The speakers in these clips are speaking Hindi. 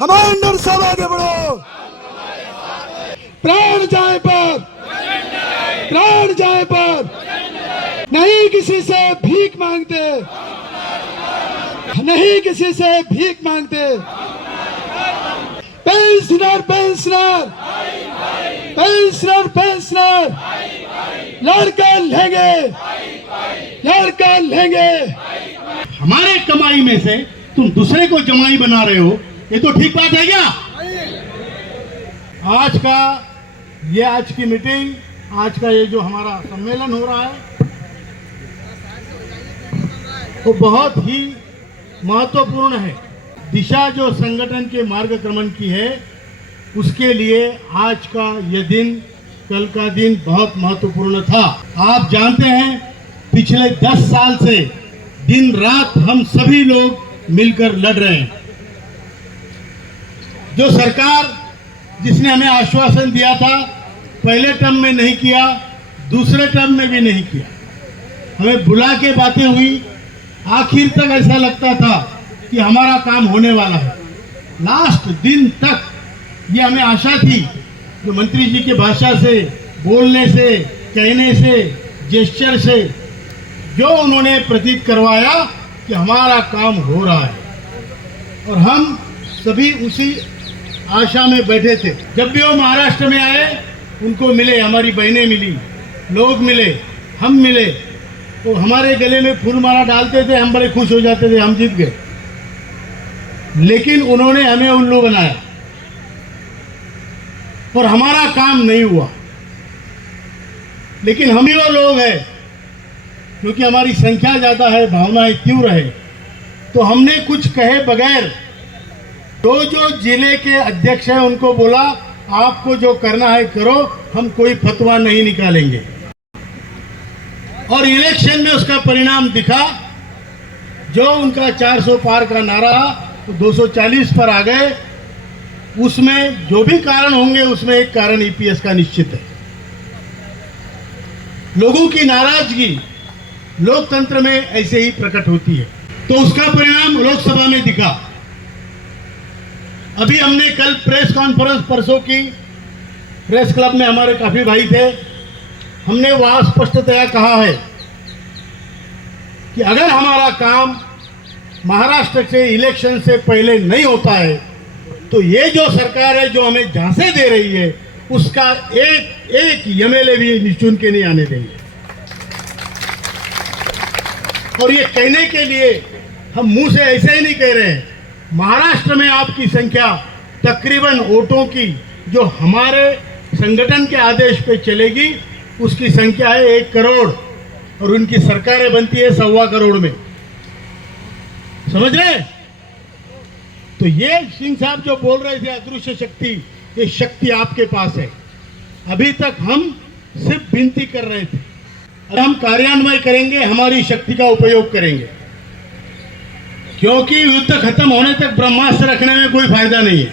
कमांडर साहब आगे बढ़ो। प्राण जाए पर, प्राण जाए पर नहीं किसी से भीख मांगते, नहीं किसी से भीख मांगते। पेंशनर पेंशनर पेंशनर पेंशनर लड़कर लेंगे, लड़कर लेंगे। हमारे कमाई में से तुम दूसरे को जमाई बना रहे हो, ये तो ठीक बात है क्या? आज की मीटिंग, आज का ये जो हमारा सम्मेलन हो रहा है वो बहुत ही महत्वपूर्ण है। दिशा जो संगठन के मार्गक्रमण की है उसके लिए आज का यह दिन, कल का दिन बहुत महत्वपूर्ण था। आप जानते हैं पिछले 10 साल से दिन रात हम सभी लोग मिलकर लड़ रहे हैं। जो सरकार जिसने हमें आश्वासन दिया था, पहले टर्म में नहीं किया, दूसरे टर्म में भी नहीं किया, हमें बुला के बातें हुई, आखिर तक ऐसा लगता था कि हमारा काम होने वाला है। लास्ट दिन तक ये हमें आशा थी, जो मंत्री जी की भाषा से, बोलने से, कहने से, जेस्चर से जो उन्होंने प्रतीत करवाया कि हमारा काम हो रहा है, और हम सभी उसी आशा में बैठे थे। जब भी वो महाराष्ट्र में आए, उनको मिले, हमारी बहनें मिली, लोग मिले, हम मिले, तो हमारे गले में फूल माला डालते थे, हम बड़े खुश हो जाते थे, हम जीत गए। लेकिन उन्होंने हमें उल्लू बनाया और हमारा काम नहीं हुआ। लेकिन हम ही वो लोग हैं, क्योंकि हमारी संख्या ज़्यादा है, भावनाएं तीव्र है, तो हमने कुछ कहे बगैर जो जिले के अध्यक्ष हैं उनको बोला, आपको जो करना है करो, हम कोई फतवा नहीं निकालेंगे। और इलेक्शन में उसका परिणाम दिखा। जो उनका 400 पार का नारा तो 240 पर आ गए। उसमें जो भी कारण होंगे, उसमें एक कारण ईपीएस का निश्चित है। लोगों की नाराजगी लोकतंत्र में ऐसे ही प्रकट होती है, तो उसका परिणाम लोकसभा में दिखा। अभी हमने कल प्रेस कॉन्फ्रेंस परसों की प्रेस क्लब में, हमारे काफी भाई थे, हमने वहां स्पष्टतया कहा है कि अगर हमारा काम महाराष्ट्र से इलेक्शन से पहले नहीं होता है, तो ये जो सरकार है जो हमें झांसे दे रही है, उसका एक एमएलए भी चुन के नहीं आने देंगे। और ये कहने के लिए हम मुंह से ऐसे ही नहीं कह रहे हैं। महाराष्ट्र में आपकी संख्या तकरीबन वोटों की जो हमारे संगठन के आदेश पे चलेगी, उसकी संख्या है 1 करोड़, और उनकी सरकारें बनती है 1.25 करोड़ में। समझ रहे? तो ये सिंह साहब जो बोल रहे थे अदृश्य शक्ति, ये शक्ति आपके पास है। अभी तक हम सिर्फ विनती कर रहे थे, और हम कार्यान्वयन करेंगे, हमारी शक्ति का उपयोग करेंगे, क्योंकि युद्ध खत्म होने तक ब्रह्मास्त्र रखने में कोई फायदा नहीं है।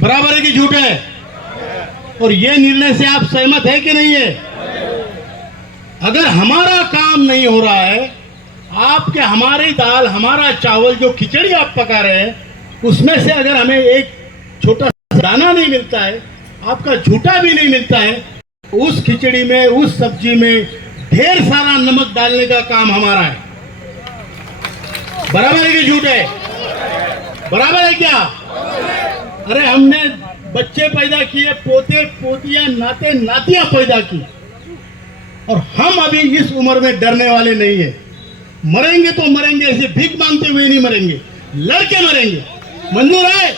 बराबर है कि झूठ है? और ये निर्णय से आप सहमत है कि नहीं है? अगर हमारा काम नहीं हो रहा है, आपके हमारी दाल, हमारा चावल, जो खिचड़ी आप पका रहे हैं, उसमें से अगर हमें एक छोटा सा दाना नहीं मिलता है, आपका झूठा भी नहीं मिलता है, उस खिचड़ी में, उस सब्जी में ढेर सारा नमक डालने का काम हमारा है। बराबर है कि झूठ है? बराबर है क्या? अरे हमने बच्चे पैदा किए, पोते पोतियां, नाते नातियां पैदा की, और हम अभी इस उम्र में डरने वाले नहीं है। मरेंगे तो मरेंगे, ऐसे भीख मांगते हुए नहीं मरेंगे, लड़के मरेंगे। मंजूर है?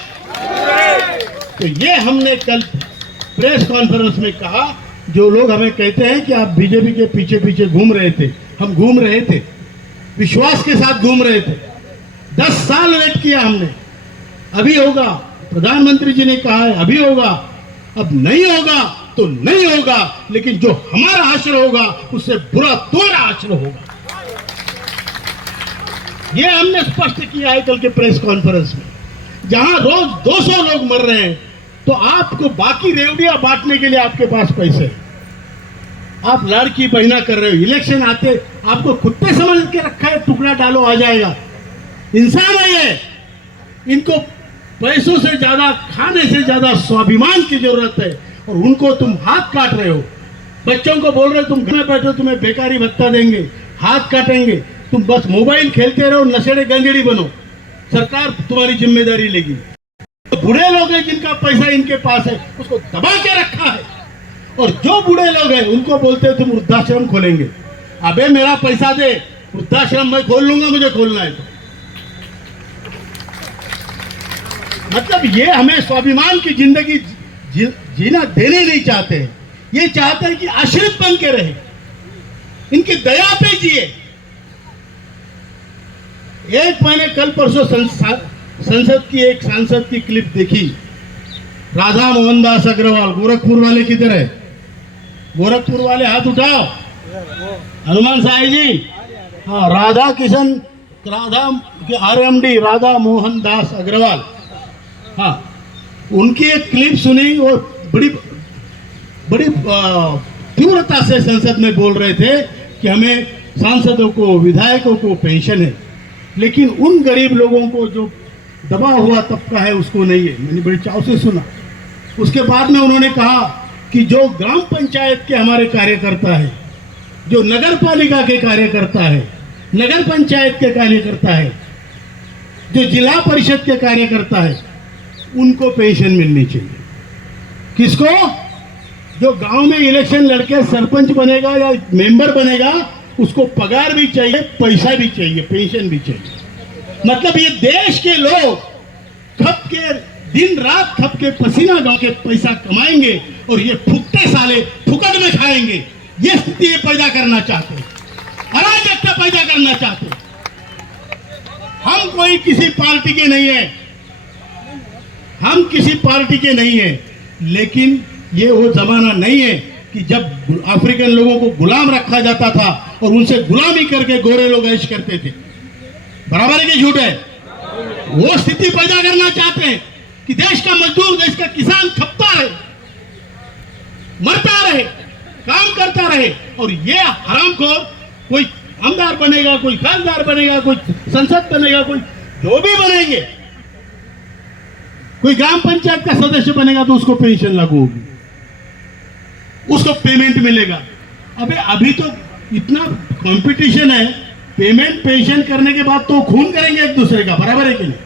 तो ये हमने कल प्रेस कॉन्फ्रेंस में कहा। जो लोग हमें कहते हैं कि आप बीजेपी के पीछे पीछे घूम रहे थे, हम घूम रहे थे, विश्वास के साथ घूम रहे थे। 10 साल वेट किया हमने, अभी होगा। प्रधानमंत्री जी ने कहा है अभी होगा, अब नहीं होगा तो नहीं होगा, लेकिन जो हमारा आश्रय होगा उससे बुरा तुम्हारा आश्रय होगा। ये हमने स्पष्ट किया है कल के प्रेस कॉन्फ्रेंस में। जहां रोज 200 लोग मर रहे हैं, तो आपको बाकी रेवड़ियां बांटने के लिए आपके पास पैसे हैं। आप लड़की बहना कर रहे हो, इलेक्शन आते आपको कुत्ते समझ के रखा है, टुकड़ा डालो आ जाएगा। इंसान है ये, इनको पैसों से ज्यादा, खाने से ज्यादा स्वाभिमान की जरूरत है, और उनको तुम हाथ काट रहे हो। बच्चों को बोल रहे हो तुम घर में बैठो, तुम्हें बेकारी भत्ता देंगे, हाथ काटेंगे, तुम बस मोबाइल खेलते रहो, नशेड़े गंजेड़ी बनो, सरकार तुम्हारी जिम्मेदारी लेगी। तो बूढ़े लोग हैं जिनका पैसा इनके पास है, उसको दबा के रखा है, और जो बूढ़े लोग हैं उनको बोलते हैं तुम वृद्धाश्रम खोलेंगे। अबे मेरा पैसा दे, वृद्धाश्रम मैं खोल लूंगा, मुझे खोलना है तो। मतलब ये हमें स्वाभिमान की जिंदगी जीना देने नहीं चाहते हैं, ये चाहते हैं कि आश्रित बन के रहे, इनकी दया पे जिए। एक मैंने कल परसों संसद की एक सांसद की क्लिप देखी, राधा मोहन दास अग्रवाल, गोरखपुर वाले किधर है? गोरखपुर वाले हाथ उठाओ, हनुमान साई जी। हाँ, राधा किशन, राधा RMD राधा मोहन दास अग्रवाल, हाँ, उनकी एक क्लिप सुनी और बड़ी बड़ी तीव्रता से संसद में बोल रहे थे कि हमें सांसदों को, विधायकों को पेंशन है, लेकिन उन गरीब लोगों को जो दबा हुआ तबका है उसको नहीं है। मैंने बड़ी चाव से सुना। उसके बाद में उन्होंने कहा कि जो ग्राम पंचायत के हमारे कार्यकर्ता है, जो नगर पालिका के कार्यकर्ता है, नगर पंचायत के कार्यकर्ता है, जो जिला परिषद के कार्यकर्ता है, उनको पेंशन मिलनी चाहिए। किसको? जो गांव में इलेक्शन लड़के सरपंच बनेगा या मेंबर बनेगा, उसको पगार भी चाहिए, पैसा भी चाहिए, पेंशन भी चाहिए। मतलब ये देश के लोग खप के, दिन रात खप के पसीना गांव के पैसा कमाएंगे और ये फुकटे साले फुकट में खाएंगे। ये स्थिति ये पैदा करना चाहते हैं, अराजकता पैदा करना चाहते हैं। हम कोई किसी पार्टी के नहीं है, हम किसी पार्टी के नहीं है, लेकिन ये वो जमाना नहीं है कि जब अफ्रीकन लोगों को गुलाम रखा जाता था और उनसे गुलामी करके गोरे लोग ऐश करते थे। बराबर है कि झूठ है? वो स्थिति पैदा करना चाहते हैं कि देश का मजदूर, देश का किसान खपता रहे, मरता रहे, काम करता रहे, और ये हरामखोर कोई आमदार बनेगा, कोई खासदार बनेगा, कोई संसद बनेगा, कोई जो भी बनेंगे, कोई ग्राम पंचायत का सदस्य बनेगा तो उसको पेंशन लागू होगी, उसको पेमेंट मिलेगा। अबे अभी तो इतना कंपटीशन है, पेमेंट पेंशन करने के बाद तो खून करेंगे एक दूसरे का। बराबर है कि नहीं?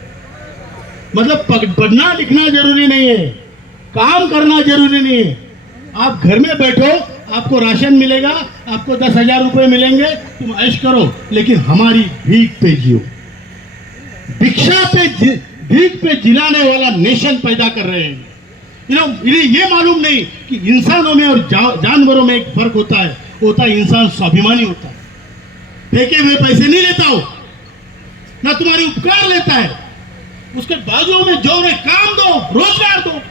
मतलब पढ़ना लिखना जरूरी नहीं है, काम करना जरूरी नहीं है। आप घर में बैठो, आपको राशन मिलेगा, आपको 10,000 रुपए मिलेंगे, तुम ऐश करो, लेकिन हमारी भीख पे जियो। भिक्षा पे, भीख पे जिलाने वाला नेशन पैदा कर रहे हैं। इन्हें ये मालूम नहीं कि इंसानों में और जानवरों में एक फर्क होता है, होता है इंसान स्वाभिमानी होता है, फेंके हुए पैसे नहीं लेता हो, ना तुम्हारी उपकार लेता है, उसके बाजुओं में जोर है, काम दो, रोजगार दो,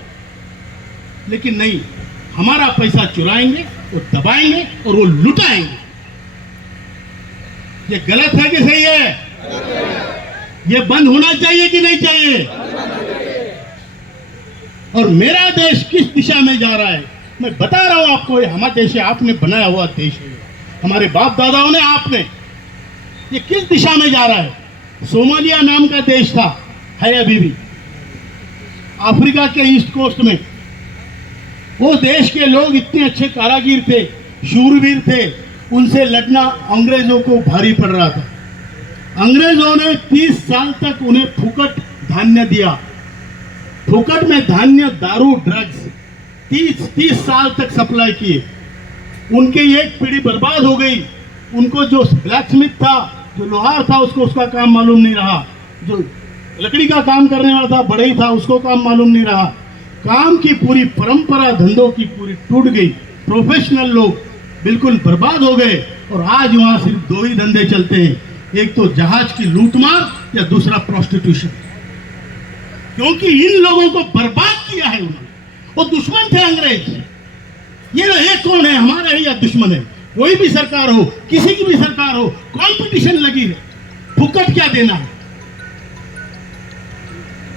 लेकिन नहीं, हमारा पैसा चुराएंगे, वो दबाएंगे और वो लुटाएंगे। ये गलत है कि सही है? ये बंद होना चाहिए कि नहीं चाहिए? और मेरा देश किस दिशा में जा रहा है मैं बता रहा हूं आपको। ये हमारा देश है, आपने बनाया हुआ देश है, हमारे बाप दादाओं ने, आपने। ये किस दिशा में जा रहा है? सोमालिया नाम का देश था, है अभी भी, अफ्रीका के ईस्ट कोस्ट में। वो देश के लोग इतने अच्छे कारागिर थे, शूरवीर थे, उनसे लड़ना अंग्रेजों को भारी पड़ रहा था। अंग्रेजों ने 30 साल तक उन्हें फुकट धान्य दिया, फुकट में धान्य, दारू, ड्रग्स 30 साल तक सप्लाई किए। उनकी एक पीढ़ी बर्बाद हो गई। उनको जो ब्लैक स्मिथ था, जो लोहार था, उसको उसका काम मालूम नहीं रहा। जो लकड़ी का काम करने वाला था, बढ़ई था, उसको काम मालूम नहीं रहा। काम की पूरी परंपरा, धंधों की पूरी टूट गई। प्रोफेशनल लोग बिल्कुल बर्बाद हो गए और आज वहां सिर्फ 2 ही धंधे चलते हैं, एक तो जहाज की लूटमार या दूसरा प्रोस्टिट्यूशन। क्योंकि इन लोगों को बर्बाद किया है उन्होंने। वो दुश्मन थे अंग्रेज। ये कौन है, हमारा है या दुश्मन है? कोई भी सरकार हो, किसी की भी सरकार हो, कंपटीशन लगी है, फुकट क्या देना है।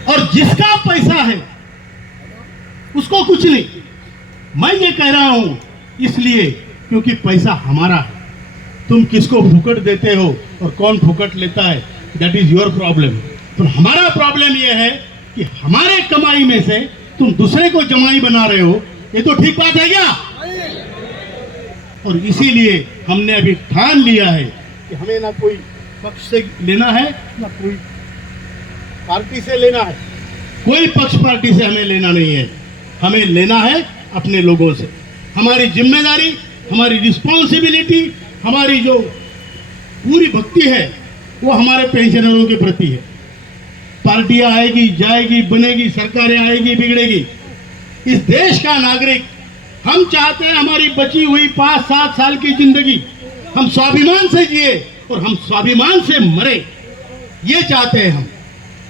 और जिसका पैसा है उसको कुछ नहीं। मैं ये कह रहा हूं इसलिए क्योंकि पैसा हमारा है। तुम किसको फुकट देते हो और कौन फुकट लेता है, दैट इज योर प्रॉब्लम। तो हमारा प्रॉब्लम ये है कि हमारे कमाई में से तुम दूसरे को जमाई बना रहे हो, ये तो ठीक बात है क्या? और इसीलिए हमने अभी ठान लिया है कि हमें ना कोई पक्ष से लेना है, ना कोई पार्टी से लेना है। कोई पक्ष पार्टी से हमें लेना नहीं है, हमें लेना है अपने लोगों से। हमारी जिम्मेदारी, हमारी रिस्पॉन्सिबिलिटी, हमारी जो पूरी भक्ति है वो हमारे पेंशनरों के प्रति है। पार्टियां आएगी जाएगी, बनेगी, सरकारें आएगी बिगड़ेगी, इस देश का नागरिक हम चाहते हैं हमारी बची हुई 5-7 साल की जिंदगी हम स्वाभिमान से जिए और हम स्वाभिमान से मरे, ये चाहते हैं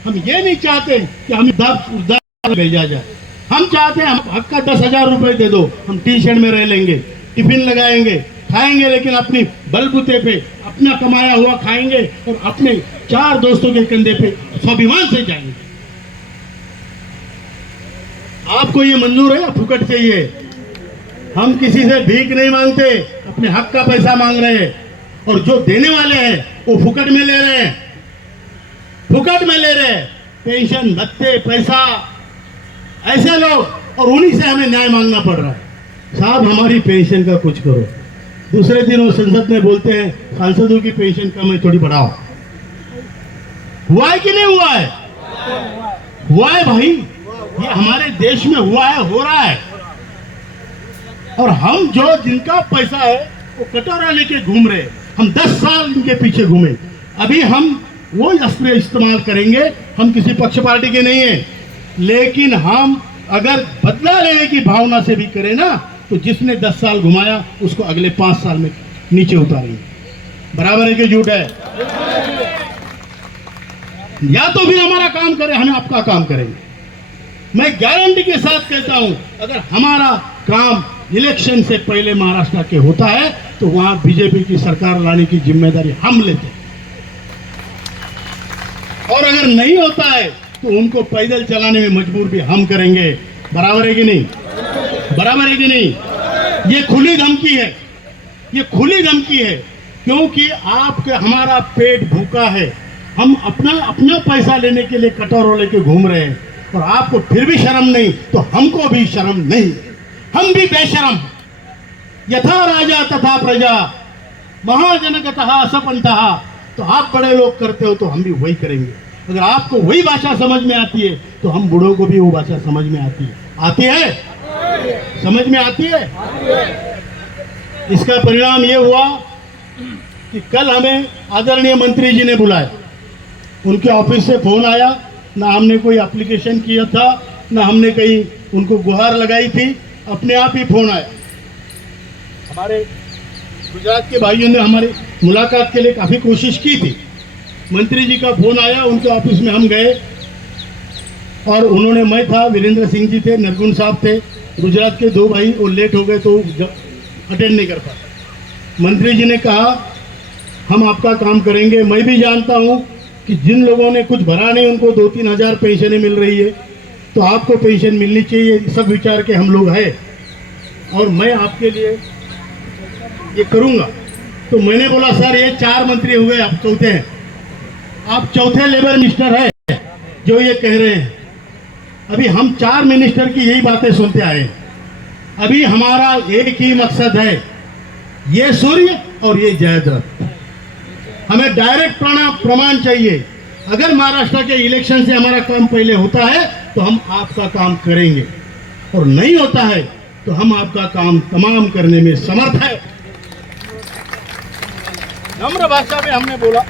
हम ये नहीं चाहते कि हम दब भेजा जाए। हम चाहते हैं हम हक का 10,000 रुपए दे दो, हम टी शर्ट में रह लेंगे, टिफिन लगाएंगे, खाएंगे, लेकिन अपनी बलबूते पे अपना कमाया हुआ खाएंगे और अपने 4 दोस्तों के कंधे पे स्वाभिमान से जाएंगे। आपको ये मंजूर है या फुकट चाहिए? हम किसी से भीख नहीं मांगते, अपने हक का पैसा मांग रहे हैं, और जो देने वाले हैं वो फुकट में ले रहे हैं, फुकट में ले रहे हैं। पेंशन, भत्ते, पैसा, ऐसे लोग, और उन्हीं से हमें न्याय मांगना पड़ रहा है। साहब हमारी पेंशन का कुछ करो। दूसरे दिन वो संसद में बोलते हैं सांसदों की पेंशन कम है, थोड़ी बढ़ाओ। हुआ है कि नहीं हुआ है? हुआ है भाई, ये हमारे देश में हुआ है, हो रहा है। और हम जो जिनका पैसा है वो कटोरा लेके घूम रहे, हम 10 साल इनके पीछे घूमे। अभी हम वो अस्त्र इस्तेमाल करेंगे। हम किसी पक्ष पार्टी के नहीं है, लेकिन हम अगर बदला लेने की भावना से भी करें ना, तो जिसने 10 साल घुमाया उसको अगले 5 साल में नीचे उतारेंगे। बराबर है कि झूठ है? या तो भी हमारा काम करें, हम आपका काम करेंगे। मैं गारंटी के साथ कहता हूं, अगर हमारा काम इलेक्शन से पहले महाराष्ट्र के होता है तो वहां बीजेपी की सरकार लाने की जिम्मेदारी हम लेते हैं, और अगर नहीं होता है तो उनको पैदल चलाने में मजबूर भी हम करेंगे। बराबर है कि नहीं? बराबर है कि नहीं? ये खुली धमकी है, ये खुली धमकी है, क्योंकि आपके हमारा पेट भूखा है। हम अपना पैसा लेने के लिए कटोरा लेके घूम रहे हैं, और आपको फिर भी शर्म नहीं, तो हमको भी शर्म नहीं, हम भी बेशरम। यथा राजा तथा प्रजा, महाजनकतः असपंथः। तो आप बड़े लोग करते हो तो हम भी वही करेंगे। अगर आपको वही भाषा समझ में आती है तो हम बूढ़ों को भी वो भाषा समझ में आती है। आती है? समझ में आती है? इसका परिणाम ये हुआ कि कल हमें आदरणीय मंत्री जी ने बुलाया, उनके ऑफिस से फोन आया। ना हमने कोई एप्लीकेशन किया था, ना हमने कहीं उनको गुहार लगाई थी, अपने आप ही फोन आया। हमारे गुजरात के भाइयों ने हमारी मुलाकात के लिए काफ़ी कोशिश की थी। मंत्री जी का फोन आया, उनके ऑफिस में हम गए, और उन्होंने, मैं था, वीरेंद्र सिंह जी थे, नरगुन साहब थे, गुजरात के 2 भाई, वो लेट हो गए तो अटेंड नहीं कर पाए। मंत्री जी ने कहा हम आपका काम करेंगे। मैं भी जानता हूँ कि जिन लोगों ने कुछ भरा नहीं उनको 2-3 हज़ार पेंशनें मिल रही है, तो आपको पेंशन मिलनी चाहिए, सब विचार के हम लोग हैं, और मैं आपके लिए ये करूँगा। तो मैंने बोला सर ये 4 मंत्री हुए, आप चौथे हैं, आप चौथे लेबर मिनिस्टर है जो ये कह रहे हैं। अभी हम 4 मिनिस्टर की यही बातें सुनते आए हैं। अभी हमारा एक ही मकसद है, ये सूर्य और ये जयद्रथ। हमें डायरेक्ट प्रमाण चाहिए। अगर महाराष्ट्र के इलेक्शन से हमारा काम पहले होता है तो हम आपका काम करेंगे, और नहीं होता है तो हम आपका काम तमाम करने में समर्थ है। नम्र भाषा में हमने बोला।